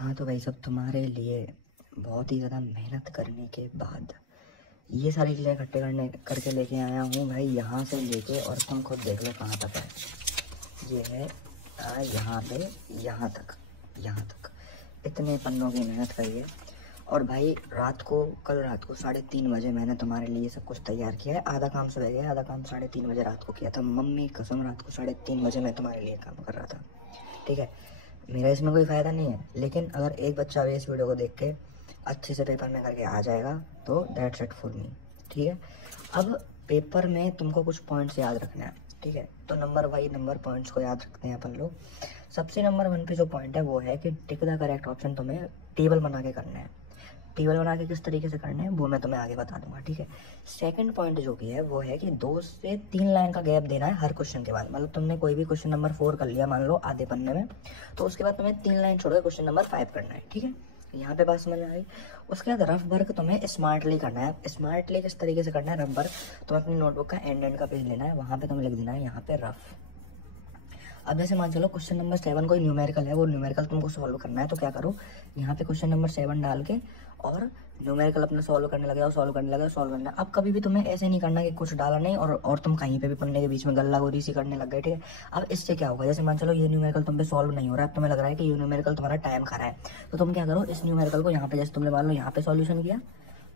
हाँ तो भाई सब तुम्हारे लिए बहुत ही ज़्यादा मेहनत करने के बाद ये सारी चीज़ें इकट्ठे करने करके लेके आया हूँ भाई, यहाँ से लेके और तुम खुद देख लो कहाँ तक है। ये है यहाँ पे यहाँ तक इतने पन्नों की मेहनत करी है। और भाई कल रात को 3:30 बजे मैंने तुम्हारे लिए सब कुछ तैयार किया है। आधा काम सुबह गया, आधा काम 3:30 बजे रात को किया था। मम्मी कसम, रात को 3:30 बजे मैं तुम्हारे लिए काम कर रहा था। ठीक है, मेरा इसमें कोई फ़ायदा नहीं है, लेकिन अगर एक बच्चा भी इस वीडियो को देख के अच्छे से पेपर में करके आ जाएगा तो दैट्स इट फॉर मी। ठीक है, अब पेपर में तुमको कुछ पॉइंट्स याद रखना है। ठीक है, तो नंबर बाई नंबर पॉइंट्स को याद रखते हैं अपन लोग। सबसे नंबर 1 पे जो पॉइंट है वो है कि टिक द करेक्ट ऑप्शन तुम्हें टेबल बना के करना है। टेबल बना के किस तरीके से करना है वो मैं तुम्हें आगे बता दूंगा। ठीक है, सेकंड पॉइंट जो भी है वो है कि 2 से 3 लाइन का गैप देना है हर क्वेश्चन के बाद। मतलब तुमने कोई भी क्वेश्चन नंबर 4 कर लिया मान लो आधे पन्ने में, तो उसके बाद तुम्हें 3 लाइन छोड़ के क्वेश्चन नंबर 5 करना है। ठीक है, यहाँ पे बात समझ में आ गई। उसके बाद रफ वर्क तुम्हें स्मार्टली करना है। स्मार्टली किस तरीके से करना है रफ वर्क, तुम्हें अपनी नोटबुक का एंड का पेज लेना है, वहाँ पे तुम्हें लिख देना है यहाँ पे रफ। अब जैसे मान चलो क्वेश्चन नंबर 7 कोई न्यूमेरिकल है, वो न्यूमेरिकल तुमको सॉल्व करना है, तो क्या करो, यहाँ पे क्वेश्चन नंबर 7 डाल के और न्यूमेरिकल अपने सॉल्व करने लगे, सॉल्व करना। अब कभी भी तुम्हें ऐसे नहीं करना कि कुछ डाला नहीं और तुम कहीं पे भी पन्ने के बीच में गल्ला गोरी सी करने लग गए। ठीक है, अब इससे क्या होगा, जैसे मान चलो ये न्यूमेरिकल तुम पे सॉल्व नहीं हो रहा है, अब तुम्हें लग रहा है कि ये न्यूमेरिकल तुम्हारा टाइम खा रहा है, तो तुम क्या करो, इस न्यूमेरिकल को यहाँ पे जैसे तुमने मान लो यहाँ पे सॉल्यूशन किया,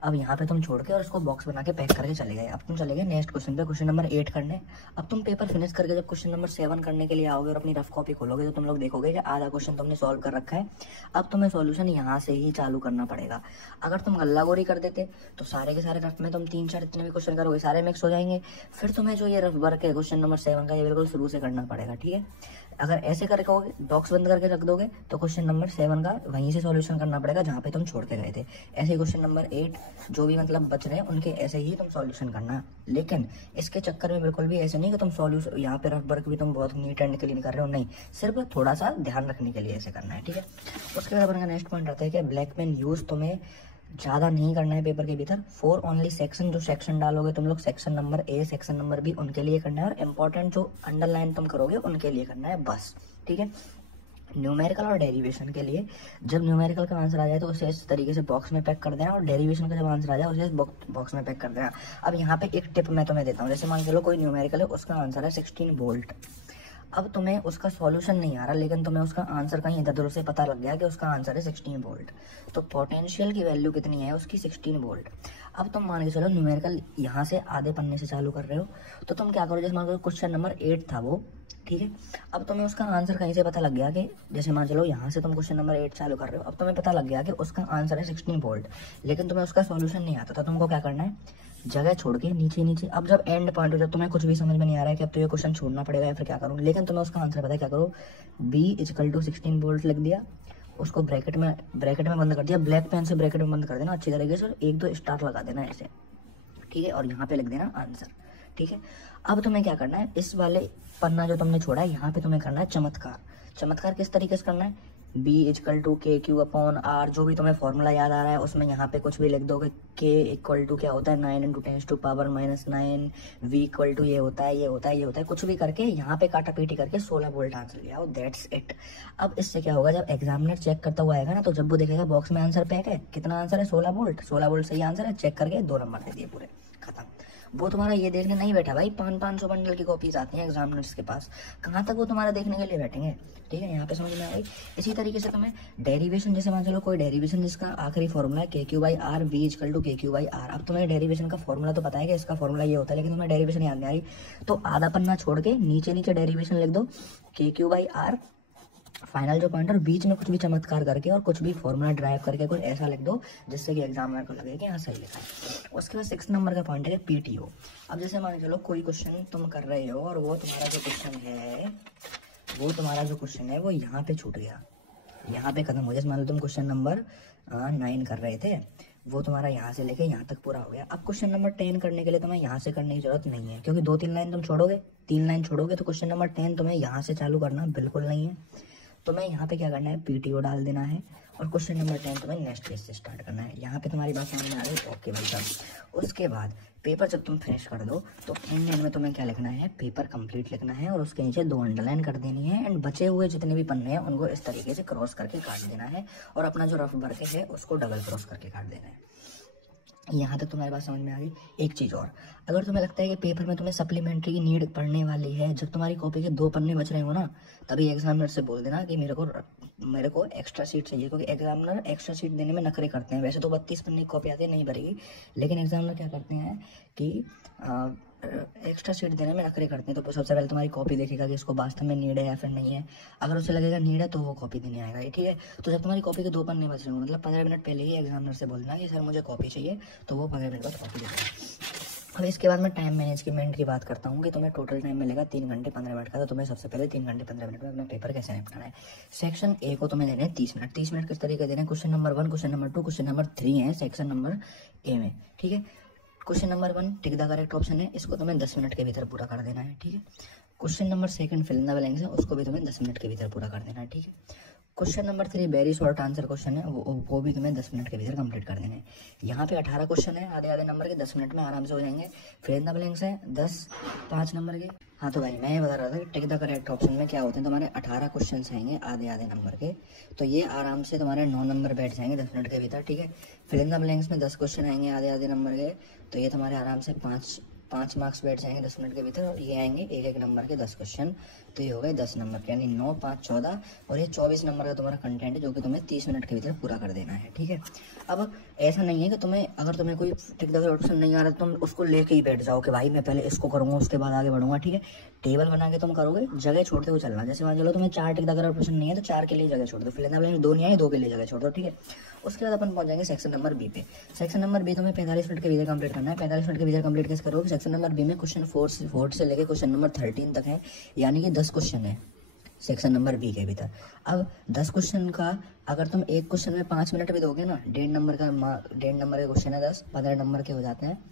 अब यहाँ पे तुम छोड़ के और इसको बॉक्स बना के पैक करके चले गए। अब तुम चले गए नेक्स्ट क्वेश्चन पे, क्वेश्चन नंबर 8 करने। अब तुम पेपर फिनिश करके जब क्वेश्चन नंबर 7 करने के लिए आओगे और अपनी रफ कॉपी खोलोगे तो तुम लोग देखोगे कि आधा क्वेश्चन तुमने सॉल्व कर रखा है। अब तुम्हें सॉल्यूशन यहाँ से ही चालू करना पड़ेगा। अगर तुम गल्लागोरी कर देते तो सारे के सारे रफ में तुम 3-4 इतने भी क्वेश्चन करोगे सारे मिक्स हो जाएंगे। फिर तुम्हें जो ये रफ वर्क है क्वेश्चन नंबर 7 का, ये बिल्कुल शुरू से करना पड़ेगा। ठीक है, अगर ऐसे करके बॉक्स बंद करके रख दोगे तो क्वेश्चन नंबर 7 का वहीं से सॉल्यूशन करना पड़ेगा जहाँ पे तुम छोड़ के गए थे। ऐसे क्वेश्चन नंबर 8 जो भी मतलब बच रहे हैं उनके ऐसे ही तुम सॉल्यूशन करना। लेकिन इसके चक्कर में बिल्कुल भी ऐसे नहीं कि तुम सॉल्यूशन यहाँ पे रफ वर्क भी तुम बहुत नीट एंड क्लीन कर रहे हो, नहीं, सिर्फ थोड़ा सा ध्यान रखने के लिए ऐसे करना है। ठीक है, उसके बाद अपना नेक्स्ट पॉइंट आता है कि ब्लैक पेन यूज तुम्हें ज़्यादा नहीं करना है पेपर के भीतर। 4 ओनली सेक्शन, जो सेक्शन डालोगे तुम लोग, section number A, section number B, उनके लिए करना है, और इंपॉर्टेंट जो अंडरलाइन तुम करोगे उनके लिए करना है बस। ठीक है, न्यूमेरिकल और डेरिवेशन के लिए जब न्यूमेरिकल का आंसर आ जाए तो उसे इस तरीके से बॉक्स में पैक कर देना, और डेरिवेशन का जब आंसर आ जाए उसे बॉक्स में पैक कर देना। अब यहाँ पे एक टिप मैं तुम्हें देता हूँ, जैसे मान चलो कोई न्यूमेरिकल है, उसका आंसर है 16 वोल्ट। अब तुम्हें उसका सॉल्यूशन नहीं आ रहा, लेकिन तुम्हें उसका आंसर कहीं इधर उधर से पता लग गया कि उसका आंसर है 16 वोल्ट, तो पोटेंशियल की वैल्यू कितनी है उसकी, 16 वोल्ट। अब तुम मान के चलो न्यूमेरिकल यहाँ से आधे पन्ने से चालू कर रहे हो, तो तुम क्या करो, जैसे मान लो क्वेश्चन नंबर 8 था वो, ठीक है, अब तुम्हें उसका आंसर कहीं से पता लग गया कि, जैसे मान चलो यहाँ से तुम क्वेश्चन नंबर 8 चालू कर रहे हो, अब तुम्हें पता लग गया कि उसका आंसर है 16 वोल्ट, लेकिन तुम्हें उसका सॉल्यूशन नहीं आता, तो तुमको क्या करना है, जगह छोड़ के नीचे अब जब एंड पॉइंट हो, जब तुम्हें कुछ भी समझ में नहीं आ रहा है कि अब तो ये क्वेश्चन छोड़ना पड़ेगा या फिर क्या करूँ, लेकिन तुम्हें उसका आंसर पता है, क्या करो, B = 16 वोल्ट लिख दिया, उसको ब्रैकेट में बंद कर दिया, ब्लैक पेन से ब्रैकेट में बंद कर देना अच्छी तरीके से, 1-2 स्टार लगा देना ऐसे। ठीक है, और यहाँ पे लिख देना आंसर। ठीक है, अब तुम्हें क्या करना है, इस वाले पन्ना जो तुमने छोड़ा है यहाँ पे तुम्हें करना है चमत्कार किस तरीके से करना है, B = KQ/R, जो भी तुम्हें फॉर्मूला याद आ रहा है उसमें यहाँ पे कुछ भी लिख दोगे। K = क्या होता है, 9 × 10⁻⁹, V = ये होता है, कुछ भी करके यहाँ पे काटा पीटी करके 16 वोल्ट आंसर लिया हो, दैट्स इट। अब इससे क्या होगा, जब एग्जामिनर चेक करता हुआ आएगा ना, तो जब वो देखेगा बॉक्स में आंसर पैक है, कितना आंसर है, 16 वोल्ट सही आंसर है, चेक करके 2 नंबर दे दिए पूरे, खत्म। वो तुम्हारा ये देखने नहीं बैठा भाई, 500 बंडल की कॉपीज आती हैं एग्जामिनर्स के पास, कहाँ तक वो तुम्हारा देखने के लिए बैठेंगे। ठीक है, यहाँ पे समझ में आ गई। इसी तरीके से तुम्हें डेरिवेशन, जैसे मान चलो कोई डेरिवेशन जिसका आखिरी फॉर्मूला है KQ/R, V = KQ/R, अब तुम्हें डेरिवेशन का फॉर्मूला तो पता है कि इसका फॉर्मूला ये होता है, लेकिन तुम्हें डेरिवेशन याद नहीं आ रही, तो आधा पन्ना छोड़ के नीचे डेरिवेशन लिख दो, KQ/R फाइनल जो पॉइंट, और बीच में कुछ भी चमत्कार करके और कुछ भी फॉर्मूला ड्राइव करके कुछ ऐसा लिख दो जिससे कि एग्जामिनर को लगे कि हाँ सही लिखा है। उसके बाद 6 नंबर का पॉइंट है PTO। अब जैसे मान चलो कोई क्वेश्चन तुम कर रहे हो और वो तुम्हारा जो क्वेश्चन है वो यहाँ पे छूट गया, यहाँ पे खत्म हो गया। जैसे मान लो तुम क्वेश्चन नंबर 9 कर रहे थे, वो तुम्हारा यहाँ से लेके यहाँ तक पूरा हो गया। अब क्वेश्चन नंबर 10 करने के लिए तुम्हें यहाँ से करने की जरूरत नहीं है, क्योंकि 2-3 लाइन तुम छोड़ोगे, 3 लाइन छोड़ोगे, तो क्वेश्चन नंबर 10 तुम्हें यहाँ से चालू करना बिल्कुल नहीं है। तुम्हें यहाँ पे क्या करना है, PTO डाल देना है और क्वेश्चन नंबर 10 तुम्हें नेक्स्ट पेज से स्टार्ट करना है। यहाँ पे तुम्हारी बात समझ में आ रही है? ओके भाई साहब। उसके बाद पेपर जब तुम फिनिश कर दो तो एंड में तुम्हें क्या लिखना है, पेपर कंप्लीट लिखना है और उसके नीचे 2 अंडरलाइन कर देनी है एंड बचे हुए जितने भी पन्ने हैं उनको इस तरीके से क्रॉस करके काट देना है और अपना जो रफ वर्क है उसको डबल क्रॉस करके काट देना है। यहाँ तक तुम्हारी बात समझ में आ गई। एक चीज़ और, अगर तुम्हें लगता है कि पेपर में तुम्हें सप्लीमेंट्री की नीड पड़ने वाली है, जब तुम्हारी कॉपी के 2 पन्ने बच रहे हो ना, तभी एग्जामिनर से बोल देना कि मेरे को एक्स्ट्रा सीट चाहिए, क्योंकि एग्जामिनर एक्स्ट्रा सीट देने में नखरे करते हैं। वैसे तो 32 पन्ने की कॉपी आती है, नहीं भरेगी, लेकिन एग्जामिनर क्या करते हैं कि एक्स्ट्रा सीट देने में नखरे करते हैं। तो सबसे पहले तुम्हारी कॉपी देखेगा कि इसको वास्तव में नीड है या फिर नहीं है। अगर उसे लगेगा नीड है तो वो कॉपी देने आएगा, ठीक है। तो जब तुम्हारी कॉपी के 2 पन्ने बच रहे हो, मतलब 15 मिनट पहले ही एग्जामिनर से बोलना कि सर मुझे कॉपी चाहिए, तो वो 15 मिनट बाद कॉपी देगा। अब इसके बाद मैं टाइम मैनेजमेंट की बात करता हूँ कि तुम्हें टोटल टाइम मिलेगा 3 घंटे 15 मिनट का। तो तुम्हें सबसे पहले 3 घंटे 15 मिनट में अपना पेपर कैसे निपटाना है। सेक्शन ए को तुम्हें देने हैं 30 मिनट। 30 मिनट किस तरीके देने हैं, question number 1, question number 2, question number 3 है सेक्शन नंबर ए में, ठीक है। Question number 1 tick the correct option है, इसको तुम्हें 10 मिनट के भीतर पूरा कर देना है, ठीक है। Question number 2 fill in the blanks है, उसको भी तुम्हें 10 मिनट के भीतर पूरा कर देना है, ठीक है। Question number 3 very short answer question है, वो भी तुम्हें 10 मिनट के भीतर कंप्लीट कर देने हैं। यहाँ पे 18 क्वेश्चन है, आधे आधे नंबर के, 10 मिनट में आराम से हो जाएंगे। फिल इन द ब्लैंक्स है 5 नंबर के। हाँ तो भाई मैं ये बता रहा था कि टिक द करेक्ट ऑप्शन में क्या होते हैं, तुम्हारे 18 क्वेश्चन आएंगे आधे आधे नंबर के, तो ये आराम से तुम्हारे 9 नंबर बैठ जाएंगे 10 मिनट के भीतर, ठीक है। फिल इन द ब्लैंक्स में 10 क्वेश्चन आएंगे आधे आधे नंबर के, तो ये तुम्हारे आराम से 5 मार्क्स बैठ जाएंगे 10 मिनट के भीतर, और ये आएंगे एक एक नंबर के 10 क्वेश्चन, तो ये हो गए 10 नंबर के, यानी 9, 5, 14, और ये 24 नंबर का तुम्हारा कंटेंट है जो कि तुम्हें 30 मिनट के भीतर पूरा कर देना है, ठीक है। अब ऐसा नहीं है कि अगर तुम्हें कोई टिक द करेक्ट ऑप्शन नहीं आ रहा तो तुम उसको लेके ही बैठ जाओ कि भाई मैं पहले इसको करूँगा उसके बाद आगे बढ़ूंगा, ठीक है। टेबल बना के तुम करोगे, जगह छोड़ते हुए चलना। जैसे मान चलो तुम्हें 4 टिक द करेक्ट ऑप्शन नहीं है तो 4 के लिए जगह छोड़ दो, फिर 2 नहीं आए 2 के लिए जगह छोड़ दो, ठीक है। उसके बाद अपन पहुंच जाएंगे सेक्शन नंबर बी पे। सेक्शन नंबर बी तुम्हें 45 मिनट के भीतर कंप्लीट करना है। 45 मिनट के भीतर कंप्लीट कैसे करोगे, सेक्शन नंबर बी में क्वेश्चन 4 से लेकर क्वेश्चन नंबर 13 तक है, यानी कि 10 क्वेश्चन है सेक्शन नंबर बी के भीतर। अब 10 क्वेश्चन का अगर तुम एक क्वेश्चन में 5 मिनट भी दोगे ना, 1.5 नंबर का क्वेश्चन है, 10 15 नंबर के हो जाते हैं,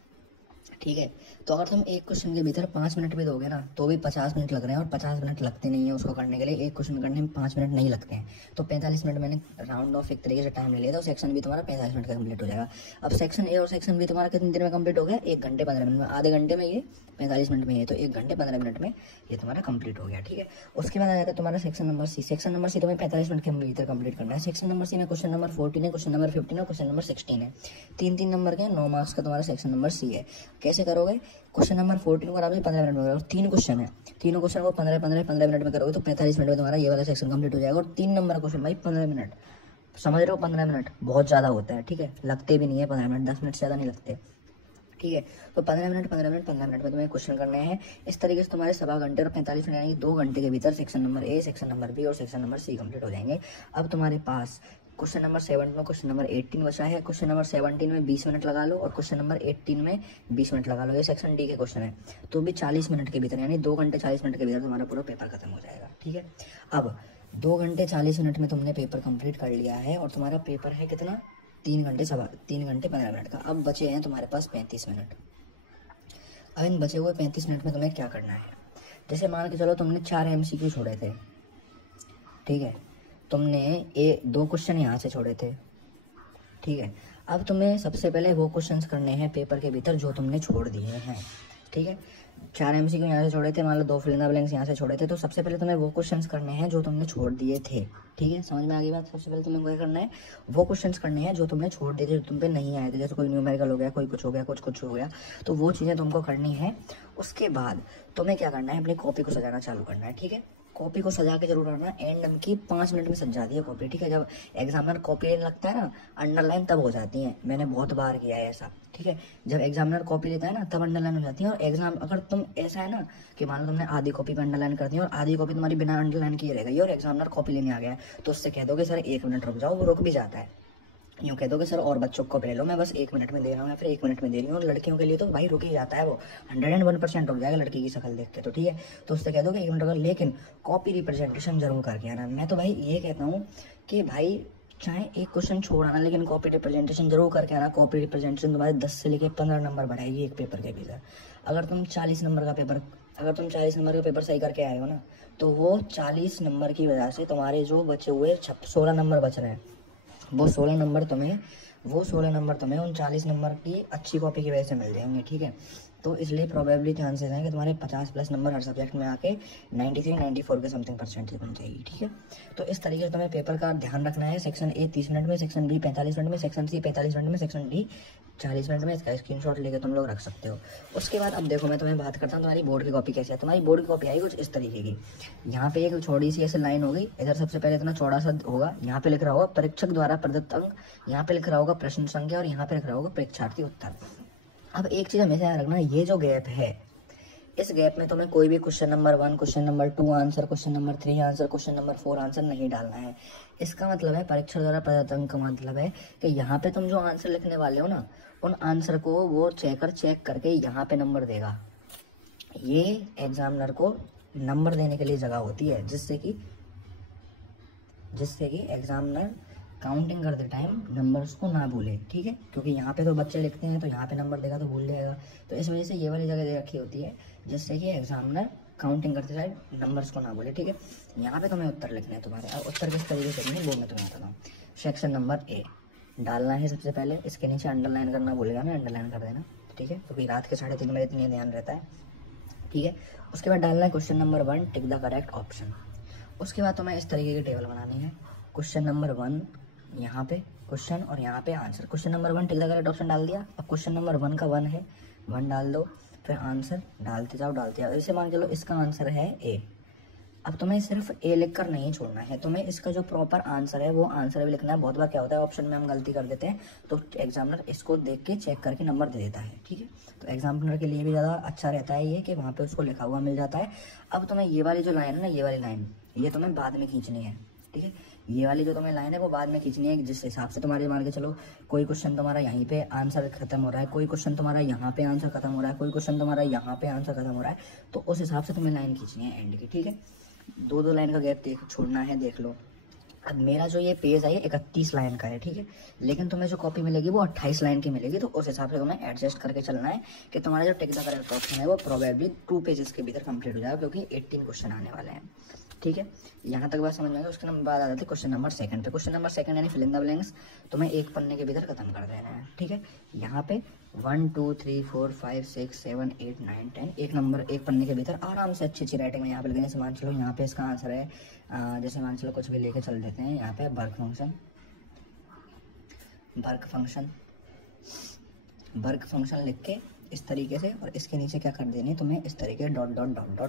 ठीक है। तो अगर तुम एक क्वेश्चन के भीतर 5 मिनट भी दोगे ना तो भी 50 मिनट लग रहे हैं, और 50 मिनट लगते नहीं है उसको करने के लिए, एक क्वेश्चन करने में 5 मिनट नहीं लगते हैं। तो 45 मिनट मैंने राउंड ऑफ एक तरीके से टाइम ले लिया, तो सेक्शन भी तुम्हारा 45 मिनट का कंप्लीट हो जाएगा। अब सेक्शन ए और सेक्शन बी तुम्हारा कितनी देर में कंप्लीट हो गया, 1 घंटे 15 मिनट में, आधे घंटे में ये 45 मिनट में ये, तो 1 घंटे 15 मिनट में ये तुम्हारा कंप्लीट हो गया, ठीक है। उसके बाद आ जाता है तुम्हारा section number C. Section number C तुम्हें 45 मिनट के भीतर कंप्लीट करना है। सेक्शन नंबर सी में क्वेश्चन नंबर 14 है, क्वेश्चन नंबर 15 है, क्वेश्चन नंबर 16 है, 3 नंबर के 9 मार्क्स का तुम्हारा सेक्शन नंबर सी है। कैसे करोगे, क्वेश्चन नंबर 14 को आराम से 15 मिनट में करोगे, 3 क्वेश्चन है, तीनों क्वेश्चन को 15 मिनट में करोगे तो 45 मिनट में तुम्हारा ये वाला सेक्शन कंप्लीट हो जाएगा। और 3 नंबर क्वेश्चन भाई 15 मिनट, समझ रहे हो, 15 मिनट बहुत ज़्यादा होता है, ठीक है, लगते भी नहीं है 15 मिनट, 10 मिनट से ज़्यादा नहीं लगते, ठीक है। तो 15 मिनट में तुम्हें क्वेश्चन करने हैं। इस तरीके से तुम्हारे 1.25 घंटे और 45 मिनट यानी 2 घंटे के भीतर section number A, section number B और सेक्शन नंबर सी कंप्लीट हो जाएंगे। अब तुम्हारे पास क्वेश्चन नंबर 7 में क्वेश्चन नंबर 18 बचा है। क्वेश्चन नंबर 17 में 20 मिनट लगा लो और क्वेश्चन नंबर 18 में 20 मिनट लगा लो। ये सेक्शन डी के क्वेश्चन है, तो भी 40 मिनट के भीतर यानी 2 घंटे 40 मिनट के भीतर तुम्हारा पूरा पेपर खत्म हो जाएगा, ठीक है। अब 2 घंटे 40 मिनट में तुमने पेपर कंप्लीट कर लिया है और तुम्हारा पेपर है कितना, 3 घंटे 15 मिनट का। अब बचे हैं तुम्हारे पास 35 मिनट। अब इन बचे हुए 35 मिनट में तुम्हें क्या करना है, जैसे मान के चलो तुमने 4 MCQ छोड़े थे, ठीक है, तुमने 2 क्वेश्चन यहाँ से छोड़े थे, ठीक है। अब तुम्हें सबसे पहले वो क्वेश्चंस करने हैं पेपर के भीतर जो तुमने छोड़ दिए हैं, ठीक है। 4 MCQ यहाँ से छोड़े थे, मान लो 2 फिल इन द ब्लैंक्स यहाँ से छोड़े थे, तो सबसे पहले तुम्हें वो क्वेश्चंस करने हैं जो तुमने छोड़ दिए थे, ठीक है, समझ में आ गई बात। सबसे पहले तुम्हें क्या करना है, वो क्वेश्चंस करने हैं जो तुमने छोड़ दिए थे, जो तुम पे नहीं आए थे, जैसे कोई न्यूमेरिकल हो गया, कोई कुछ हो गया, कुछ हो गया, तो वो चीज़ें तुमको करनी है। उसके बाद तुम्हें क्या करना है, अपनी कॉपी को सजाना चालू करना है, ठीक है। कॉपी को सजा के जरूर आना, एंड की 5 मिनट में सज जाती है कॉपी, ठीक है। जब एग्जामिनर कॉपी लेने लगता है ना, अंडरलाइन तब हो जाती है, मैंने बहुत बार किया है ऐसा, ठीक है। जब एग्जामिनर कॉपी लेता है ना तब अंडरलाइन हो जाती है। और एग्जाम अगर तुम ऐसा है ना कि मान लो तुमने आधी कॉपी पे अंडरलाइन कर दी और आधी कॉपी तुम्हारी बिना अंडरलाइन किए रह गई और एग्जामिनर कॉपी लेने आ गया है, तो उससे कह दोगे सर 1 मिनट रुक जाओ, वो रुक भी जाता है। यूँ कह दोगे सर और बच्चों को ले लो, मैं बस 1 मिनट में दे रहा हूँ या फिर 1 मिनट में दे रही हूँ। और लड़कियों के लिए तो भाई रुक ही जाता है, वो 101% रुक जाएगा लड़की की शक्ल देख के, तो ठीक है। तो उससे कह दोगे 1 मिनट का, लेकिन कॉपी रिप्रेजेंटेशन जरूर करके आना। मैं तो भाई ये कहता हूँ कि भाई चाहे एक क्वेश्चन छोड़ आना, लेकिन कॉपी रिप्रेजेंटेशन जरूर करके आना। कॉपी रिप्रेजेंटेशन तुम्हारे 10 से लेके 15 नंबर बढ़ाएगी एक पेपर के भीतर। अगर तुम 40 नंबर का पेपर सही करके आए हो ना, तो वो 40 नंबर की वजह से तुम्हारे जो बचे हुए 16 नंबर बच रहे हैं, वो 16 नंबर तुम्हें उन 40 नंबर की अच्छी कॉपी की वजह से मिल जाएंगे, ठीक है। तो इसलिए प्रोबेबली चांसेस हैं कि तुम्हारे 50+ नंबर हर सब्जेक्ट में आके 93-94 के समथिंग परसेंट बन जाएगी, ठीक है। तो इस तरीके से तुम्हें पेपर का ध्यान रखना है। सेक्शन ए 30 मिनट में, सेक्शन बी 45 मिनट में, सेक्शन सी 45 मिनट में, सेक्शन डी 40 मिनट में। इसका स्क्रीनशॉट लेके तुम लोग रख सकते हो। उसके बाद अब देखो, मैं तुम्हें बात करता हूँ तुम्हारी बोर्ड की कॉपी कैसी है। तुम्हारी बोर्ड की कॉपी आई कुछ इस तरीके की। यहाँ पे एक छोटी सी ऐसे लाइन होगी, इधर सबसे पहले इतना चौड़ा सा होगा, यहाँ पे लिख रहा होगा परीक्षक द्वारा प्रदत्त अंक, यहाँ पे लिख रहा होगा प्रश्न संख्या, और यहाँ पे लिख रहा होगा परीक्षार्थी उत्तर। अब एक चीज हमेशा याद रखना, ये जो गैप है, इस गैप में तुम्हें कोई भी question number 1, question number 2 answer, question number 3 answer, question number 4 answer नहीं डालना है। इसका मतलब है परीक्षा द्वारा प्रदत्त अंक का मतलब है कि यहाँ पे तुम जो आंसर लिखने वाले हो ना, उन आंसर को वो चेक करके यहाँ पे नंबर देगा। ये एग्जामिनर को नंबर देने के लिए जगह होती है, जिससे कि एग्जामिनर काउंटिंग करते टाइम नंबर्स को ना भूले, ठीक है। क्योंकि यहाँ पे तो बच्चे लिखते हैं, तो यहाँ पे नंबर देगा तो भूल जाएगा। तो इस वजह से ये वाली जगह दे रखी होती है, जिससे कि एग्जामिनर काउंटिंग करते टाइम नंबर्स को ना भूले, ठीक है। यहाँ पे तुम्हें उत्तर लिखने हैं तुम्हारे। अब उत्तर किस तरीके से लिखने हैं वो मैं तुम्हें बताता हूँ। सेक्शन नंबर ए डालना है सबसे पहले, इसके नीचे अंडरलाइन करना भूलेगा ना, अंडरलाइन कर देना, ठीक है, क्योंकि रात के 3:30 बजे इतनी ध्यान रहता है, ठीक है। उसके बाद डालना है question number 1, tick the correct option. उसके बाद तुम्हें इस तरीके की टेबल बनानी है। क्वेश्चन नंबर 1 यहाँ पे क्वेश्चन और यहाँ पे answer. Question number 1 tick the correct option डाल दिया। अब क्वेश्चन नंबर 1 का 1 है, 1 डाल दो, फिर आंसर डालते जाओ। जैसे मान के चलो इसका आंसर है ए। अब तुम्हें सिर्फ ए लिख कर नहीं छोड़ना है, तुम्हें इसका जो प्रॉपर आंसर है वो आंसर भी लिखना है। बहुत बार क्या होता है, ऑप्शन में हम गलती कर देते हैं, तो एग्जामिनर इसको देख के चेक करके नंबर दे देता है, ठीक है। तो एग्जामिनर के लिए भी ज़्यादा अच्छा रहता है ये कि वहाँ पे उसको लिखा हुआ मिल जाता है। अब तुम्हें ये वाली जो लाइन है ना, ये वाली लाइन, ये तुम्हें बाद में खींचनी है, ठीक है। ये वाली जो तुम्हें लाइन है वो बाद में खींचनी है, जिस हिसाब से तुम्हारे मान के चलो कोई क्वेश्चन तुम्हारा यहीं पे आंसर खत्म हो रहा है, कोई क्वेश्चन तुम्हारा यहाँ पे आंसर खत्म हो रहा है, कोई क्वेश्चन तुम्हारा यहाँ पे आंसर खत्म हो रहा है, तो उस हिसाब से तुम्हें लाइन खींचनी है एंड की, ठीक है। 2-2 लाइन का गैप छोड़ना है, देख लो। अब मेरा जो ये पेज है ये 31 लाइन का है, ठीक है, लेकिन तुम्हें जो कॉपी मिलेगी वो 28 लाइन की मिलेगी। तो उस हिसाब से तुम्हें एडजस्ट करके चलना है कि तुम्हारा जो टिक द करेक्ट ऑप्शन है वो प्रोबेबली 2 पेजेस के भीतर कंप्लीट हो जाएगा, क्योंकि 18 क्वेश्चन आने वाले हैं, ठीक है। यहाँ तक बात समझ में आएगी। उसके बाद आ जाती है क्वेश्चन नंबर 2 पे। क्वेश्चन नंबर 2 यानी फिल इन द ब्लैंक्स, तुम्हें एक पन्ने के भीतर खत्म कर देना है, ठीक है। यहाँ पे 1 2 3 4 5 6 7 8 9 10 एक पन्ने के भीतर आराम से अच्छी राइटिंग में यहाँ पे लिखने से। मान चलो यहाँ पे इसका आंसर है, जैसे मान चलो कुछ भी लेके चल देते हैं, यहाँ पे वर्क फंक्शन लिख के इस तरीके से, और इसके नीचे क्या कर देने, तुम्हें इस तरीके डॉट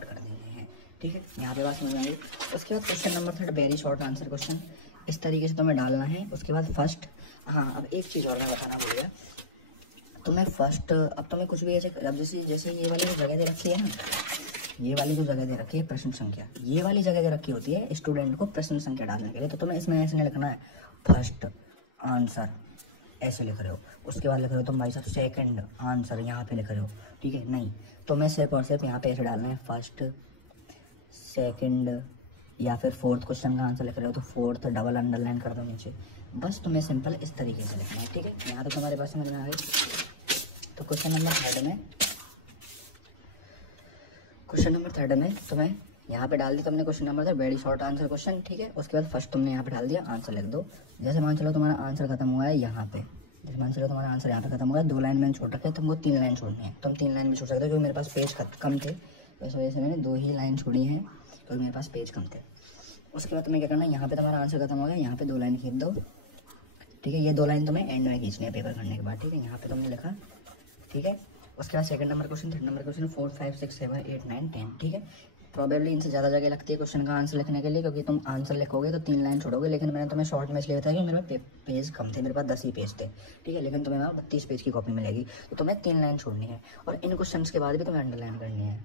कर देने हैं, ठीक है। यहाँ पे बात समझ में आई। उसके बाद question number 3 very short answer question, इस तरीके से तुम्हें डालना है। उसके बाद फर्स्ट, हाँ अब एक चीज़ और मैं बताना भूल गया तुम्हें। फर्स्ट अब तुम्हें कुछ भी ऐसे, अब जैसे ये वाली जो जगह दे रखी है ना, ये वाली जो जगह दे रखी है प्रश्न संख्या, ये वाली जगह दे रखी होती है स्टूडेंट को प्रश्न संख्या डालने के लिए। तो तुम्हें इसमें ऐसे नहीं लिखना है फर्स्ट आंसर ऐसे लिख रहे हो, उसके बाद लिख रहे हो तुम भाई साहब सेकंड आंसर यहाँ पे लिख रहे हो, ठीक है, नहीं। तुम्हें सिर्फ और सिर्फ यहाँ पे ऐसे डालना है फर्स्ट, सेकंड, या फिर 4th क्वेश्चन का आंसर लिख रहे हो तो 4th डबल अंडरलाइन कर दो नीचे। बस तुम्हें सिंपल इस तरीके से लिखना है, ठीक है। यहाँ तो तुम्हारे पास समझ में आ गई। तो क्वेश्चन नंबर 3 में तुम्हें यहाँ पे डाल दिया तुमने question number 3 very short answer question, ठीक है। उसके बाद फर्स्ट तुमने यहाँ पे डाल दिया, आंसर लिख दो। जैसे मान चलो तुम्हारा आंसर खत्म हुआ है यहाँ पे, जैसे मान चलो तुम्हारा आंसर यहाँ पे खत्म हुआ है, 2 लाइन मैंने छोड़ रखे, तुमको 3 लाइन छोड़नी है। तुम 3 लाइन भी छोड़ सकते हो, क्योंकि मेरे पास पेज कम थे, तो इस वजह से मैंने 2 ही लाइन छोड़ी हैं, क्योंकि मेरे पास पेज कम थे। उसके बाद तुम्हें क्या करना है, यहाँ पे तुम्हारा आंसर खत्म हो गया, यहाँ पे 2 लाइन खींच दो, ठीक है। ये 2 लाइन तुम्हें एंड में खींचनी है पेपर करने के बाद, ठीक है। यहाँ पे तुमने लिखा, ठीक है। उसके बाद second number question, third number question, 4 5 6 7 8 9 10, ठीक है। प्रोबेबली इनसे ज़्यादा जगह लगती है क्वेश्चन का आंसर लिखने के लिए, क्योंकि तुम आंसर लिखोगे तो 3 लाइन छोड़ोगे, लेकिन मैंने तुम्हें शॉर्ट में इसलिए बताया कि मेरे पास पेज कम थे, मेरे पास 10 ही पेज थे, ठीक है। लेकिन तुम्हें वहाँ 32 पेज की कॉपी मिलेगी, तो तुम्हें 3 लाइन छोड़नी है, और इन क्वेश्चन के बाद भी तुम्हें अंडरलाइन करनी है।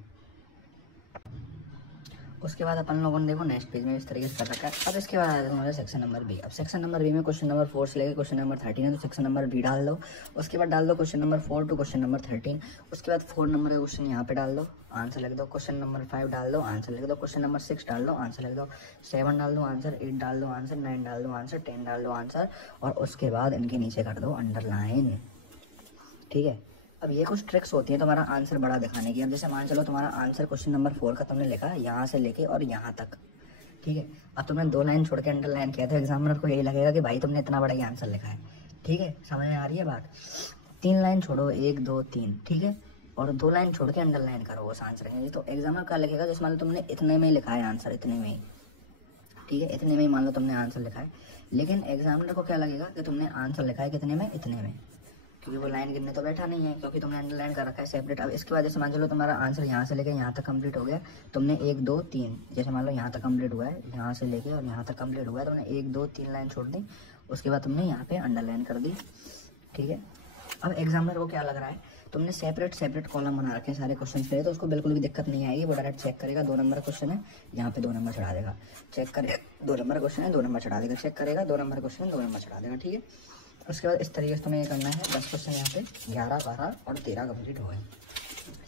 उसके बाद अपन लोगों ने देखो नेक्स्ट पेज में इस तरीके से कर रखा है। अब इसके बाद आया तुम्हारा सेक्शन नंबर बी। अब सेक्शन नंबर बी में क्वेश्चन नंबर 4 से लेकर क्वेश्चन नंबर 13 है, तो सेक्शन नंबर बी डाल दो। उसके बाद डाल दो question number 4 to question number 13। उसके बाद 4 नंबर का क्वेश्चन यहाँ पे डाल दो, आंसर लिख दो। क्वेश्चन नंबर 5 डाल दो, आंसर लिख दो। क्वेश्चन नंबर 6 डाल दो, आंसर लिख दो। 7 डाल दो आंसर, 8 डाल दो आंसर, 9 डाल दो आंसर, 10 डाल दो आंसर, और उसके बाद इनके नीचे कर दो अंडरलाइन। ठीक है, अब ये कुछ ट्रिक्स होती है तुम्हारा आंसर बड़ा दिखाने की। अब जैसे मान चलो तुम्हारा आंसर क्वेश्चन नंबर 4 का तुमने लिखा यहाँ से लेके और यहाँ तक, ठीक है। अब तुमने 2 लाइन छोड़ के अंडरलाइन किया तो एग्जामिनर को यही लगेगा कि भाई तुमने इतना बड़ा ही आंसर लिखा है। ठीक है, समझ में आ रही है बात। 3 लाइन छोड़ो, 1 2 3, ठीक है, और 2 लाइन छोड़ के अंडरलाइन करो उस आंसर के, तो एग्जामिनर क्या लिखेगा, जैसे मान लो तुमने इतने में लिखा है आंसर, इतने में ही, ठीक है, इतने में ही मान लो तुमने आंसर लिखा है, लेकिन एग्जामिनर को क्या लगेगा कि तुमने आंसर लिखा है कितने में, इतने में, क्योंकि वो लाइन गिनने तो बैठा नहीं है, क्योंकि तुमने अंडरलाइन कर रखा है सेपरेट। अब इसके बाद जैसे मान चलो तुम्हारा आंसर यहाँ से लेके यहाँ तक कंप्लीट हो गया, तुमने 1 2 3, जैसे मान लो यहाँ तक कंप्लीट हुआ है, यहाँ से लेके और यहाँ तक कंप्लीट हुआ है, तुमने 1 2 3 लाइन छोड़ दी, उसके बाद तुमने यहाँ पे अंडरलाइन कर दी। ठीक है, अब एग्जामिनर को क्या लग रहा है, तुमने सेपरेट कॉलम बना रखे हैं सारे क्वेश्चन के लिए, तो उसको बिल्कुल भी दिक्कत नहीं आएगी। वो डायरेक्ट चेक करेगा 2 नंबर क्वेश्चन है, यहाँ पे 2 नंबर चढ़ा देगा, चेक करेगा 2 नंबर क्वेश्चन है, 2 नंबर चढ़ा देगा, चेक करेगा 2 नंबर क्वेश्चन है, 2 नंबर चढ़ा देगा। ठीक है, उसके बाद इस तरीके से तुम्हें ये करना है। 10 क्वेश्चन यहाँ पे 11 12 और 13 कंप्लीट हो गए।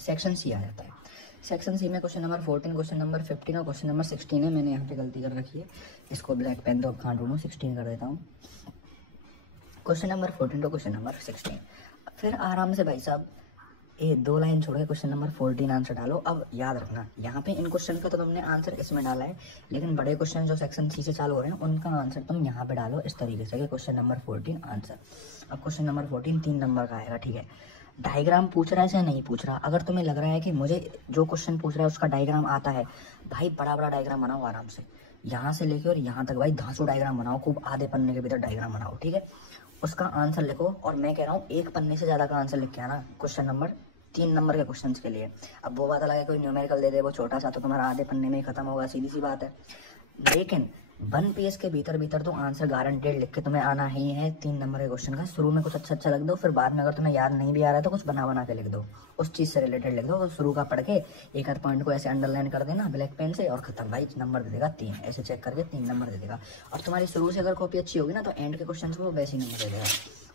सेक्शन सी आ जाता है। सेक्शन सी में क्वेश्चन नंबर 14, क्वेश्चन नंबर 15 और क्वेश्चन नंबर 16 है। मैंने यहाँ पे गलती कर रखी है, इसको ब्लैक पेन तो अब कहाँ ढूंढूँ, 16 कर देता हूँ। Question number 14 to question number 16, फिर आराम से भाई साहब 2 लाइन छोड़ के क्वेश्चन नंबर 14 आंसर डालो। अब याद रखना, यहाँ पे इन क्वेश्चन का तो तुमने आंसर इसमें डाला है, लेकिन बड़े क्वेश्चन जो सेक्शन सी से चालू हो रहे हैं उनका आंसर तुम यहाँ पे डालो इस तरीके से, क्वेश्चन नंबर 14 आंसर। अब क्वेश्चन नंबर 14 3 नंबर का आएगा। ठीक है, डायग्राम पूछ रहा है या नहीं पूछ रहा, अगर तुम्हें लग रहा है कि मुझे जो क्वेश्चन पूछ रहा है उसका डायग्राम आता है, भाई बड़ा बड़ा डायग्राम बनाओ आराम से, यहाँ से लेके और यहाँ तक भाई धांसू डायग्राम बनाओ, खूब आधे पन्ने के भीतर डायग्राम बनाओ। ठीक है, उसका आंसर लिखो, और मैं कह रहा हूँ 1 पन्ने से ज़्यादा का आंसर लिख के आना क्वेश्चन नंबर 3 नंबर के क्वेश्चन के लिए। अब वो बात अलग है, कोई न्यूमेरिकल दे दे वो छोटा सा, तो तुम्हारा आधे पन्ने में ही खत्म होगा, सीधी सी बात है। लेकिन 1 पेज के भीतर तो आंसर गारंटेड लिख के तुम्हें आना ही है 3 नंबर के क्वेश्चन का। शुरू में कुछ अच्छा लिख दो, फिर बाद में अगर तुम्हें याद नहीं भी आ रहा है तो कुछ बना के लिख दो, उस चीज़ से रिलेटेड लिख दो। तो शुरू का पढ़ के एक आध पॉइंट को ऐसे अंडरलाइन कर देना ब्लैक पेन से, और खत्म भाई, नंबर दे देगा 3, ऐसे चेक करके 3 नंबर दे देगा। और तुम्हारी शुरू से अगर कॉपी अच्छी होगी ना तो एंड के क्वेश्चन को वैसे ही नंबर दे देगा।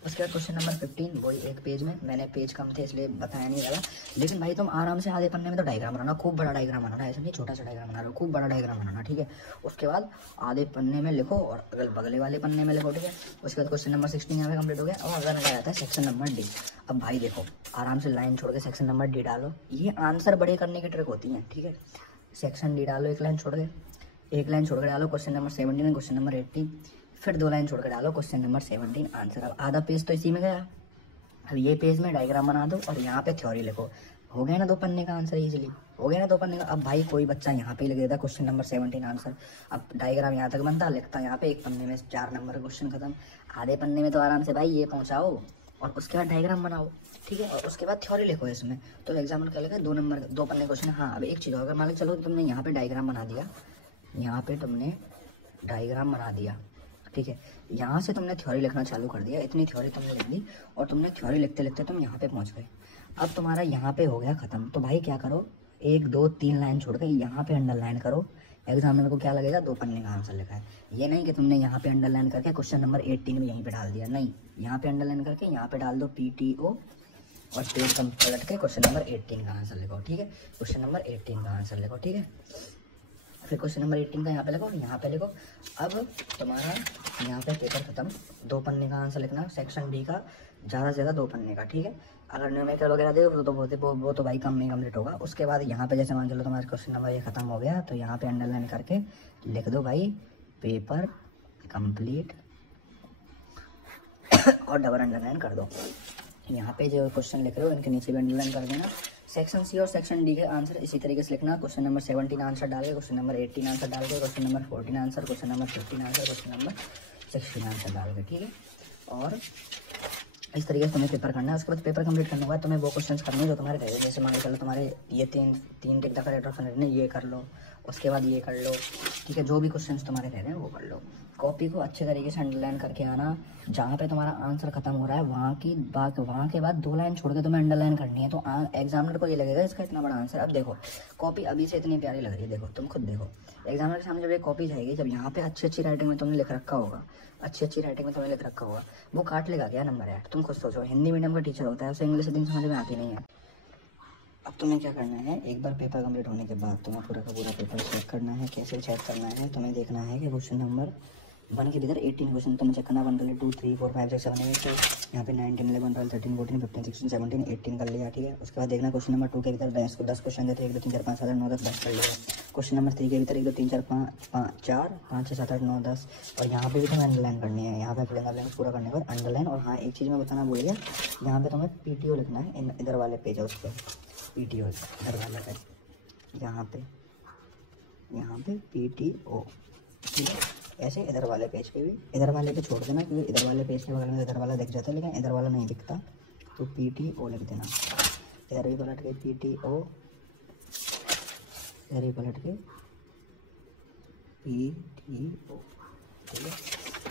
उसके बाद क्वेश्चन नंबर 15, वही 1 पेज में, मैंने पेज कम थे इसलिए बताया नहीं लगा, लेकिन भाई तुम आराम से आधे पन्ने में तो डायग्राम बनाना, खूब बड़ा डायग्राम बनाना, ऐसा नहीं छोटा सा डायग्राम बना रहे हो, खूब बड़ा डायग्राम बनाना। ठीक है, उसके बाद आधे पन्ने में लिखो और अगल बगले वाले पन्ने में लिखो। ठीक है, उसके बाद क्वेश्चन नंबर 16 यहाँ पे कंप्लीट हो गया। और अगर आ जाता है सेक्शन नंबर डी। अब भाई देखो, आराम से लाइन छोड़ के सेक्शन नंबर डी डालो, ये आंसर बड़े करने की ट्रिक होती है। ठीक है, सेक्शन डी डालो, 1 लाइन छोड़ के, 1 लाइन छोड़ के डालो क्वेश्चन नंबर 17 क्वेश्चन नंबर 18, फिर 2 लाइन छोड़ के डालो क्वेश्चन नंबर 17 आंसर। अब आधा पेज तो इसी में गया, अब ये पेज में डायग्राम बना दो और यहाँ पे थ्योरी लिखो। हो गया ना 2 पन्ने का आंसर, इजीली हो गया ना 2 पन्ने का। अब भाई कोई बच्चा यहाँ पे लिख देता क्वेश्चन नंबर 17 आंसर, अब डायग्राम यहाँ तक बनता, लिखता यहाँ पे 1 पन्ने में 4 नंबर क्वेश्चन खत्म। आधे पन्ने में तो आराम से भाई ये पहुँचाओ और उसके बाद डायग्राम बनाओ। ठीक है, और उसके बाद थ्योरी लिखो इसमें, तो एग्जाम्पल क्या लिखा, 2 नंबर 2 पन्ने क्वेश्चन। हाँ, अब एक चीज़ अगर मान लो चलो तुमने यहाँ पे डायग्राम बना दिया, यहाँ पे तुमने डायग्राम बना दिया, ठीक है, यहाँ से तुमने थ्योरी लिखना चालू कर दिया, इतनी थ्योरी तुमने लिख दी और तुमने थ्योरी लिखते लिखते तुम यहाँ पे पहुँच गए। अब तुम्हारा यहाँ पे हो गया खत्म, तो भाई क्या करो, 1 2 3 लाइन छोड़ के यहाँ पे अंडरलाइन करो। एग्जामिनर को क्या लगेगा, 2 पन्ने का आंसर लिखा है। ये नहीं कि तुमने यहाँ पे अंडरलाइन करके क्वेश्चन नंबर 18 में यहीं पे डाल दिया, नहीं, यहाँ पे अंडरलाइन करके यहाँ पे डाल दो PTO और पेज कम पलट के क्वेश्चन नंबर 18 का आंसर लिखो। ठीक है, क्वेश्चन नंबर 18 का आंसर लिखो। ठीक है, फिर क्वेश्चन नंबर 18 का यहाँ पे लिखो, यहाँ पे लिखो। अब तुम्हारा यहाँ पे पेपर खत्म, 2 पन्ने का आंसर लिखना सेक्शन डी का, ज़्यादा से ज़्यादा 2 पन्ने का। ठीक है, अगर न्यूमेरिकल वगैरह दे तो वो तो भाई कम में कम्प्लीट होगा। उसके बाद यहाँ पे जैसे मान चलो तुम्हारा क्वेश्चन नंबर ये खत्म हो गया, तो यहाँ पे अंडरलाइन करके लिख दो भाई पेपर कंप्लीट और डबल अंडरलाइन कर दो। यहाँ पे जो क्वेश्चन लिख रहे हो इनके नीचे भी अंडरलाइन कर देना। सेक्शन सी और सेक्शन डी के आंसर इसी तरीके से लिखना, क्वेश्चन नंबर 17 आंसर डाल के, क्वेश्चन नंबर 18 आंसर डाल के, question number 14 answer, question number 15 answer, question number 16 answer डाल के। ठीक है, और इस तरीके से तुम्हें पेपर करना है। उसके बाद पेपर कंप्लीट करने के बाद तुम्हें वो क्वेश्चंस करने हैं जो तुम्हारे रहे, जैसे मान लो चलो तुम्हारे ये तीन टिक द करेक्ट ऑप्शन रहने, ये कर लो, उसके बाद ये कर लो। ठीक है, जो भी क्वेश्चंस तुम्हारे रह रहे हैं वो कर लो। कॉपी को अच्छे तरीके से अंडरलाइन करके आना। जहाँ पे तुम्हारा आंसर खत्म हो रहा है वहाँ के बाद 2 लाइन छोड़ के तुम्हें अंडरलाइन करनी है। तो एग्जामिनर को ये लगेगा इसका इतना बड़ा आंसर। अब देखो कॉपी अभी से इतनी प्यारी लग रही है, देखो तुम खुद देखो। एग्जामिनर के सामने जब ये कॉपी जाएगी, जब यहाँ पे अच्छी राइटिंग में तुमने लिख रखा होगा, अच्छी राइटिंग में तुमने लिख रखा होगा, वो काट लेगा क्या नंबर यार? तुम खुद सोचो, हिंदी मीडियम का टीचर होता है, उसे इंग्लिश इतनी समझ में आती नहीं है। अब तुम्हें क्या करना है, एक बार पेपर कंप्लीट होने के बाद तुम्हें पूरा का पूरा पेपर चेक करना है। कैसे चेक करना है, तुम्हें देखना है कि क्वेश्चन नंबर 1 के भीतर 18 क्वेश्चन तुम्हें चेक करना। 1 कर लिया, 2 3 4 5 6 7 8 यहाँ पे 9 10 11 12 13 14 15 16 17 18 कर लिया, ठीक है। उसके बाद देखना क्वेश्चन नंबर 2 के भीतर 10 क्वेश्चन देते हैं, 1 2 3 4 5 7 8 9 10 10 कर लिया। क्वेश्चन नंबर 3 के भीतर 1 2 3 4 5 6 7 8 9 10 और यहाँ पे भी तुम्हें अंडरलाइन करनी है। यहाँ पे ब्लैंक पूरा करने के बाद अंडरलाइन। और हाँ, एक चीज़ मैं बताना भूल गया, यहाँ पे तुम्हें PTO लिखना है, इधर वाले पेज है उस पर PTO इधर वाले पे, यहाँ पे PTO, ठीक है। ऐसे इधर वाले पेज पे भी, इधर वाले पे छोड़ देना क्योंकि इधर वाले पेज के बगल में इधर वाला दिख जाता है, लेकिन इधर वाला नहीं दिखता, तो PTO लिख देना। इधर भी पलट के PTO, इधर भी पलट के PTO, ठीक है।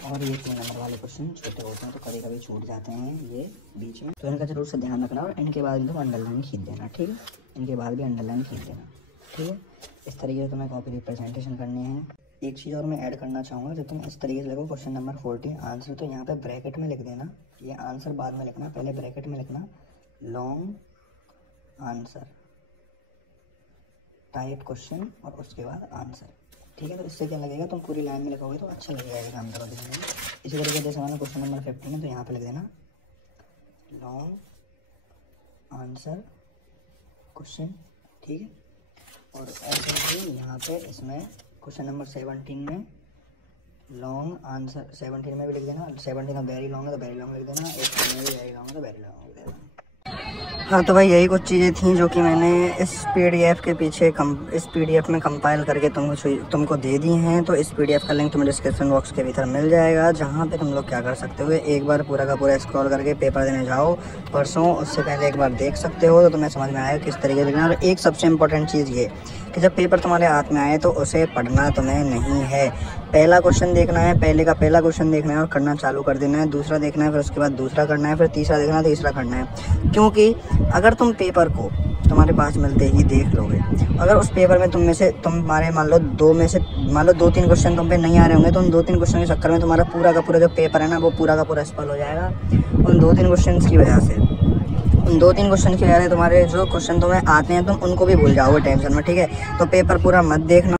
और ये 3 नंबर वाले क्वेश्चन छोटे होते हैं तो कभी कभी छूट जाते हैं ये बीच में, तो इनका जरूर से ध्यान रखना। और इनके बाद भी अंडरलाइन खींच देना, ठीक है। इनके बाद भी अंडरलाइन खींच देना, ठीक है। इस तरीके से तुम्हें कॉपी रिप्रेजेंटेशन करनी है। एक चीज़ और मैं ऐड करना चाहूँगा, जब तुम इस तरीके से लिखो क्वेश्चन नंबर 14 आंसर, तो यहाँ पे ब्रैकेट में लिख देना, ये आंसर बाद में लिखना, पहले ब्रैकेट में लिखना लॉन्ग आंसर टाइप क्वेश्चन और उसके बाद आंसर, ठीक है। तो इससे क्या लगेगा, तुम पूरी लाइन में लिखोगे तो अच्छा लगेगा एग्जाम को लिखने में। इसी तरीके से जैसे हमारा क्वेश्चन नंबर 15 है तो यहाँ पे लिख देना लॉन्ग आंसर क्वेश्चन, ठीक है। और ऐसे ही यहाँ पे इसमें क्वेश्चन नंबर 17 में लॉन्ग आंसर 17 में भी लिख देना। 17 का वेरी लॉन्ग है तो वेरी लॉन्ग लिख देना, 18 में भी वेरी लॉन्ग है तो वेरी लॉन्ग लिख देना। हाँ, तो भाई यही कुछ चीज़ें थी जो कि मैंने इस PDF के पीछे इस PDF में कंपाइल करके तुमको दे दी हैं। तो इस PDF का लिंक तुम्हें डिस्क्रिप्शन बॉक्स के भीतर मिल जाएगा, जहाँ पे तुम लोग क्या कर सकते हो, एक बार पूरा का पूरा स्क्रॉल करके पेपर देने जाओ परसों, उससे पहले एक बार देख सकते हो तो तुम्हें समझ में आएगा किस तरीके से लिखना। और एक सबसे इम्पोर्टेंट चीज़ ये कि जब पेपर तुम्हारे हाथ में आए तो उसे पढ़ना तुम्हें नहीं है। पहला क्वेश्चन देखना है, पहले क्वेश्चन देखना है और करना चालू कर देना है। दूसरा देखना है, फिर उसके बाद दूसरा करना है, फिर तीसरा देखना है, तीसरा करना है। क्योंकि अगर तुम पेपर को तुम्हारे पास मिलते ही देख लोगे, अगर उस पेपर में तुम्हारे मान लो 2-3 क्वेश्चन तुम पे नहीं आ रहे होंगे, तो उन 2-3 क्वेश्चन के चक्कर में तुम्हारा पूरा का पूरा जो पेपर है ना, वो पूरा का पूरा स्पॉइल हो जाएगा। उन 2-3 क्वेश्चन की वजह से तुम्हारे जो क्वेश्चन तुम्हें आते हैं तुम उनको भी भूल जाओगे टेंशन में, ठीक है। तो पेपर पूरा मत देखना।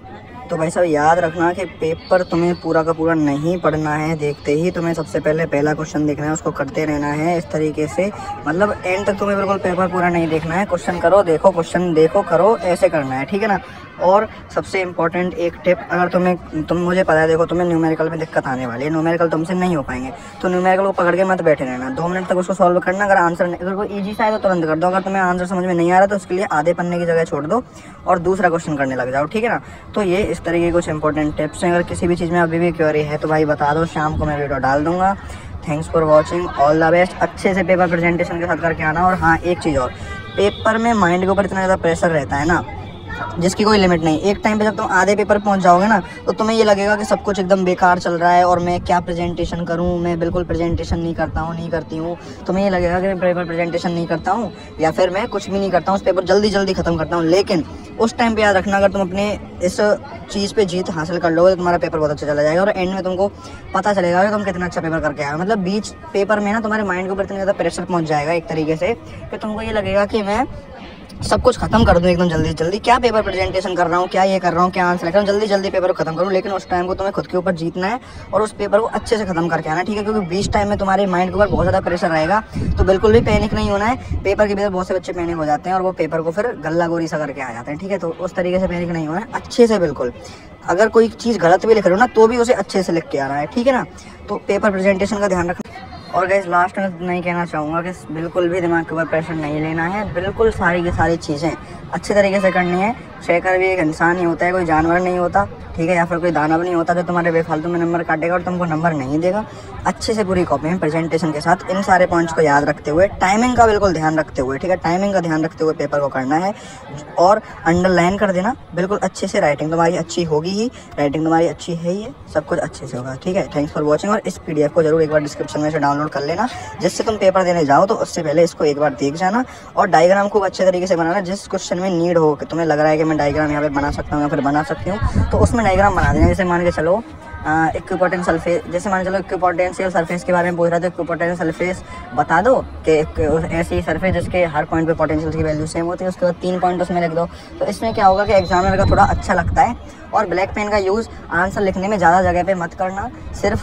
तो भाई साहब याद रखना कि पेपर तुम्हें पूरा का पूरा नहीं पढ़ना है देखते ही, तुम्हें सबसे पहले पहला क्वेश्चन देखना है, उसको करते रहना है इस तरीके से। मतलब एंड तक तुम्हें बिल्कुल पेपर पूरा नहीं देखना है, क्वेश्चन करो देखो, क्वेश्चन देखो करो, ऐसे करना है, ठीक है ना। और सबसे इम्पोर्टेंट एक टिप, अगर मुझे पता है देखो तुम्हें न्यूमेरिकल में दिक्कत आने वाली है, न्यूमेरिकल तुमसे नहीं हो पाएंगे, तो न्यूमेरिकल को पकड़ के मत बैठे रहना, 2 मिनट तक उसको सॉल्व करना। अगर कोई ईजी सा है तो तुरंत कर दो, अगर तुम्हें आंसर समझ में नहीं आ रहा तो उसके लिए आधे पन्ने की जगह छोड़ दो और दूसरा क्वेश्चन करने लग जाओ, ठीक है ना। तो ये इस तरीके कुछ इंपॉर्टेंट टिप्स हैं। अगर किसी भी चीज़ में अभी भी क्वेरी है तो भाई बता दो, शाम को मैं वीडियो डाल दूंगा। Thanks for watching, all the best. अच्छे से पेपर प्रेजेंटेशन के साथ करके आना। और हाँ, एक चीज़ और, पेपर में माइंड के ऊपर इतना ज़्यादा प्रेशर रहता है ना जिसकी कोई लिमिट नहीं। एक टाइम पे जब तुम आधे पेपर पहुंच जाओगे ना तो तुम्हें ये लगेगा कि सब कुछ एकदम बेकार चल रहा है और मैं क्या प्रेजेंटेशन करूं, मैं बिल्कुल प्रेजेंटेशन नहीं करती हूं। तुम्हें ये लगेगा कि मैं पेपर प्रेजेंटेशन नहीं करता हूं या फिर मैं कुछ भी नहीं करता हूं, उस पेपर जल्दी ख़त्म करता हूं। लेकिन उस टाइम पे याद रखना, अगर तुम अपने इस चीज़ पे जीत हासिल कर लोगे तो तुम्हारा पेपर बहुत अच्छा चला जाएगा और एंड में तुमको पता चलेगा कि तुम कितना अच्छा पेपर करके आए। मतलब बीच पेपर में ना तुम्हारे माइंड के ऊपर इतना ज़्यादा प्रेशर पहुंच जाएगा एक तरीके से कि तुमको ये लगेगा कि मैं सब कुछ खत्म कर दूं एकदम जल्दी, क्या पेपर प्रेजेंटेशन कर रहा हूँ, क्या ये कर रहा हूँ, क्या आंसर लिख रहा हूँ, जल्दी पेपर को खत्म करूँ। लेकिन उस टाइम को तुम्हें खुद के ऊपर जीतना है और उस पेपर को अच्छे से खत्म करके आना, ठीक है। क्योंकि बीच टाइम में तुम्हारे माइंड के ऊपर बहुत ज़्यादा प्रेशर रहेगा, तो बिल्कुल भी पैनिक नहीं होना है। पेपर के भीतर बहुत से बच्चे पैनिक हो जाते हैं और वो पेपर को फिर गल्ला गोरी सा करके आ जाते हैं, ठीक है। तो उस तरीके से पैनिक नहीं होना है, अच्छे से बिल्कुल। अगर कोई चीज़ गलत भी लिख रहे हो ना तो भी उसे अच्छे से लिख के आना है, ठीक है ना। तो पेपर प्रेजेंटेशन का ध्यान रखना। और गाइस लास्ट में नहीं कहना चाहूँगा कि बिल्कुल भी दिमाग के ऊपर प्रेशर नहीं लेना है, बिल्कुल सारी की सारी चीज़ें अच्छे तरीके से करनी है। शेखर भी एक इंसान ही होता है, कोई जानवर नहीं होता, ठीक है, या फिर कोई दानव नहीं होता जो तुम्हारे बेफालतू में नंबर काटेगा और तुमको नंबर नहीं देगा। अच्छे से पूरी कॉपी में प्रेजेंटेशन के साथ इन सारे पॉइंट्स को याद रखते हुए, टाइमिंग का बिल्कुल ध्यान रखते हुए, ठीक है, टाइमिंग का ध्यान रखते हुए पेपर को करना है और अंडरलाइन कर देना बिल्कुल अच्छे से। राइटिंग तुम्हारी अच्छी होगी ही, राइटिंग तुम्हारी अच्छी है ही, सब कुछ अच्छे से होगा, ठीक है। Thanks for watching. और इस PDF को जरूर एक बार डिस्क्रिप्शन में से डाउनलोड कर लेना, जिससे तुम पेपर देने जाओ तो उससे पहले इसको एक बार देख जाना। और डायग्राम खूब अच्छे तरीके से बनाना, जिस क्वेश्चन में नीड हो कि तुम्हें लग रहा है कि मैं डायग्राम यहाँ पे बना सकता हूँ या फिर बना सकती हूँ, तो उसमें डायग्राम बना देना। जैसे मान के चलो इक्विपोटेंशियल सरफेस, जैसे मान के चलो इक्विपोटेंशियल सरफेस के बारे में पूछ रहा था, इक्विपोटेंशियल सरफेस बता दो कि ऐसी सरफेस जिसके हर पॉइंट पे पोटेंशियल की वैल्यू सेम होती है, उसके बाद 3 पॉइंट उसमें लिख दो। तो इसमें क्या होगा कि एग्जामिनर का थोड़ा अच्छा लगता है। और ब्लैक पेन का यूज़ आंसर लिखने में ज़्यादा जगह पे मत करना, सिर्फ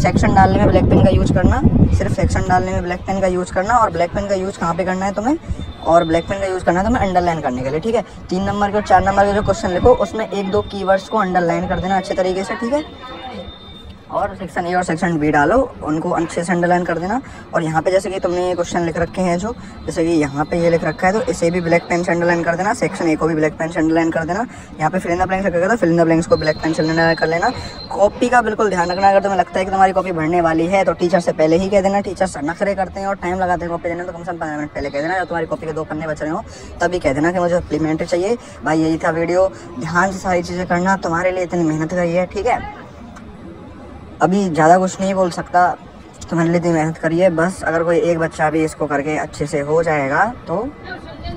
सेक्शन डालने में ब्लैक पेन का यूज़ करना, सिर्फ सेक्शन डालने में ब्लैक पेन का यूज़ करना। और ब्लैक पेन का यूज़ कहाँ पे करना है तुम्हें, और ब्लैक पेन का यूज़ करना है तुम्हें अंडरलाइन करने के लिए, ठीक है। 3 नंबर के और 4 नंबर के जो क्वेश्चन लिखो उसमें 1-2 कीवर्ड्स को अंडरलाइन कर देना अच्छे तरीके से, ठीक है। और सेक्शन ए और सेक्शन बी डालो, उनको अच्छे से अंडरलाइन कर देना। और यहाँ पे जैसे कि तुमने ये क्वेश्चन लिख रखे हैं, जो जैसे कि यहाँ पे ये लिख रखा है, तो इसे भी ब्लैक पेन से अंडरलाइन कर देना। सेक्शन ए को भी ब्लैक पेन से अंडरलाइन कर देना। यहाँ पे फिल इन द ब्लैंक्स रखेगा तो फिल इन द ब्लैंक्स को ब्लैक पेन से अंडरलाइन कर लेना। कॉपी का बिल्कुल ध्यान रखना, अगर तुम्हें लगता है कि तुम्हारी कॉपी भरने वाली है तो टीचर से पहले ही कह देना। टीचर नखरे करते हैं और टाइम लगाते हैं कॉपी देने, तो कम से कम 15 मिनट पहले कह देना। जब तुम्हारी कॉपी के 2 पन्ने बच रहे हो तभी कह देना कि मुझे सप्लीमेंट्री चाहिए। भाई यही था वीडियो, ध्यान से सारी चीज़ें करना, तुम्हारे लिए इतनी मेहनत करी है, ठीक है। अभी ज़्यादा कुछ नहीं बोल सकता, तुम्हारे लिए इतनी मेहनत करिए। बस अगर कोई एक बच्चा भी इसको करके अच्छे से हो जाएगा तो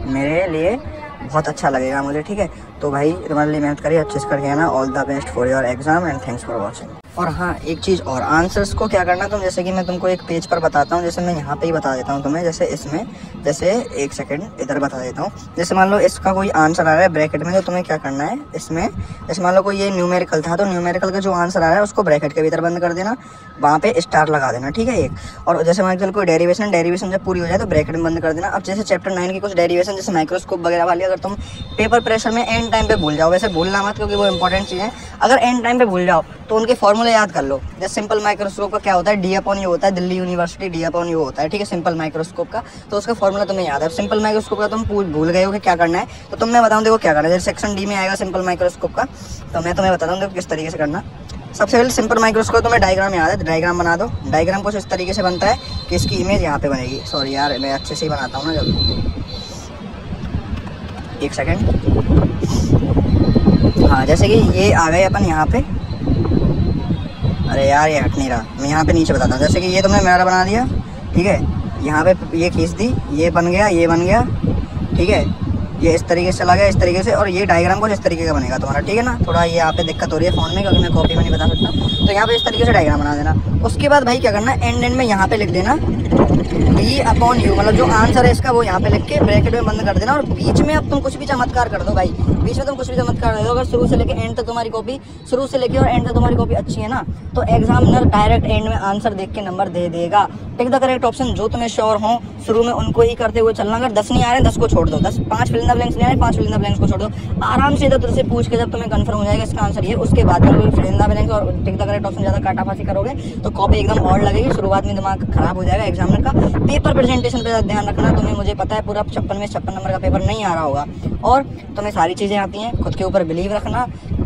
मेरे लिए बहुत अच्छा लगेगा मुझे, ठीक है। तो भाई तुम्हारे लिए मेहनत करिए, अच्छे से करके आना। All the best for your exam and thanks for watching. और हाँ, एक चीज़ और, आंसर्स को क्या करना तुम, जैसे कि मैं तुमको एक पेज पर बताता हूँ, जैसे मैं यहाँ पे ही बता देता हूँ तुम्हें, जैसे इसमें, जैसे एक सेकंड इधर बता देता हूँ। जैसे मान लो इसका कोई आंसर आ रहा है ब्रैकेट में, तो तुम्हें क्या करना है इसमें, जैसे मान लो कोई ये न्यूमेरिकल था, तो न्यूमेरिकल का जो आंसर आ रहा है उसको ब्रैकेट के भीतर बंद कर देना, वहाँ पे स्टार लगा देना, ठीक है, एक। और जैसे मान लो कोई डेरिवेशन जब पूरी हो जाए तो ब्रैकेट में बंद कर देना। अब जैसे चैप्टर 9 की कुछ डेरिवेशन जैसे माइक्रोस्कोप वगैरह वाली, अगर तुम पेपर प्रेशर में एंड टाइम पे भूल जाओ, वैसे भूलना मत क्योंकि वो इंपॉर्टेंट चीज़ है, अगर एंड टाइम पे भूल जाओ तो उनके फॉर्मूले याद कर लो। जैसे सिंपल माइक्रोस्कोप का क्या होता है, D/U होता है, दिल्ली यूनिवर्सिटी D/U होता है, ठीक है, सिंपल माइक्रोस्कोप का, तो उसका फॉर्मूला तुम्हें याद है। सिंपल माइक्रोस्कोप का तुम भूल गए हो कि क्या करना है, तो तुम मैं बताऊँ देखो क्या करना है। जैसे सेक्शन D में आएगा सिंपल माइक्रोस्कोप का, तो मैं तुम्हें बताता हूँ देखो किस तरीके से करना। सबसे पहले सिंपल माइक्रोस्कोप तुम्हें डायग्राम याद है, डायग्राम बना दो। डायग्राम कुछ इस तरीके से बनता है कि इसकी इमेज यहाँ पे बनेगी। सॉरी यार, मैं अच्छे से ही बनाता हूँ ना, जब एक सेकेंड। हाँ, जैसे कि ये आ गए अपन यहाँ पे, अरे यार ये हट नहीं रहा, मैं यहाँ पे नीचे बताता हूँ। जैसे कि ये तुमने मेरा बना दिया, ठीक है, यहाँ पे ये खींच दी, ये बन गया, ये बन गया, ठीक है, ये इस तरीके से चला गया, इस तरीके से। और ये डायग्राम कुछ इस तरीके का बनेगा तुम्हारा, ठीक है ना। थोड़ा ये यहाँ पे दिक्कत हो रही है फ़ोन में क्योंकि मैं कॉपी में नहीं बता सकता, तो यहाँ पे इस तरीके से डायग्राम बना देना। उसके बाद भाई क्या करना, एंड में यहाँ पे लिख देना D/U, मतलब जो आंसर है इसका वो यहाँ पे लिख के ब्रैकेट में बंद कर देना। और बीच में अब तुम कुछ भी चमत्कार कर दो भाई, बीच में तुम कुछ भी चमत्कार कर दो। अगर शुरू से लेके एंड तक तुम्हारी कॉपी, शुरू से लेके और एंड तक तुम्हारी कॉपी अच्छी है ना, तो एग्जामिनर डायरेक्ट एंड में आंसर देख के नंबर दे देगा। टिक द करेक्ट ऑप्शन, जो तुम्हें श्योर हो शुरू में उनको ही करते हुए चलना। अगर 10 नहीं आ रहे 10 को छोड़ दो, 5 फिल इन द ब्लैंक्स नहीं आ रहे 5 फिल इन द ब्लैंक्स को छोड़ दो। आराम से इधर से पूछ के जब तुम्हें कंफर्म हो जाएगा इसका आंसर ये, उसके बाद फिल इन द ब्लैंक्स और टिक द करेक्ट ऑप्शन ज़्यादा काटाफासी करोगे तो कॉपी एकदम और लगेगी, शुरुआत में दिमाग खराब हो जाएगा एग्जामिनर का। पेपर प्रेजेंटेशन पे ध्यान रखना, तुम्हें मुझे पता है पूरा 56 नंबर का पेपर नहीं आ रहा होगा और तुम्हें सारी चीज़ें आती हैं। खुद के ऊपर बिलीव रखना,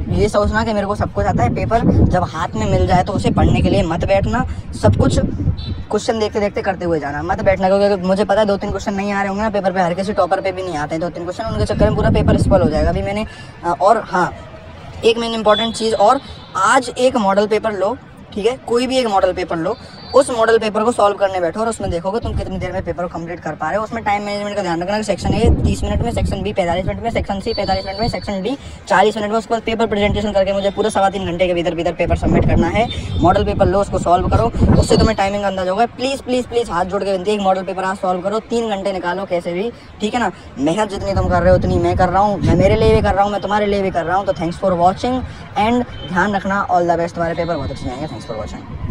ये सोचना कि मेरे को सब कुछ आता है। पेपर जब हाथ में मिल जाए तो उसे पढ़ने के लिए मत बैठना, सब कुछ क्वेश्चन देखते देखते करते हुए जाना, मत बैठना। क्योंकि मुझे पता है 2-3 क्वेश्चन नहीं आ रहे होंगे ना पेपर पे, हर किसी टॉपर पे भी नहीं आते हैं 2-3 क्वेश्चन, उनके चक्कर में पूरा पेपर स्पॉइल हो जाएगा अभी मैंने। और हाँ, एक मेन इंपॉर्टेंट चीज़ और, आज एक मॉडल पेपर लो, ठीक है, कोई भी एक मॉडल पेपर लो, उस मॉडल पेपर को सॉल्व करने बैठो और उसमें देखोगे तुम कितनी देर में पेपर को कंप्लीट कर पा रहे हो। उसमें टाइम मैनेजमेंट का ध्यान रखना कि सेक्शन ए 30 मिनट में, सेक्शन बी 45 मिनट में, सेक्शन सी 45 मिनट में, सेक्शन डी 40 मिनट में। उसके बाद पेपर प्रेजेंटेशन करके मुझे पूरा 3.25 घंटे के भीतर पेपर सबमिट करना है। मॉडल पेपर लो, उसको सॉल्व करो, उससे तुम्हें टाइमिंग अंदाज होगा। प्लीज़ प्लीज़ प्लीज़ हाथ जोड़ के विनती है, एक मॉडल पेपर आज सॉल्व करो, 3 घंटे निकालो कैसे भी, ठीक है ना। मेहनत जितनी तुम कर रहे हो उतनी मैं कर रहा हूँ, मैं मेरे लिए भी कर रहा हूँ, मैं तुम्हारे लिए भी कर रहा हूँ। तो थैंक्स फॉर वॉचिंग एंड ध्यान रखना, ऑल द बेस्ट, तुम्हारे पेपर बहुत अच्छे जाएंगे। Thanks for watching.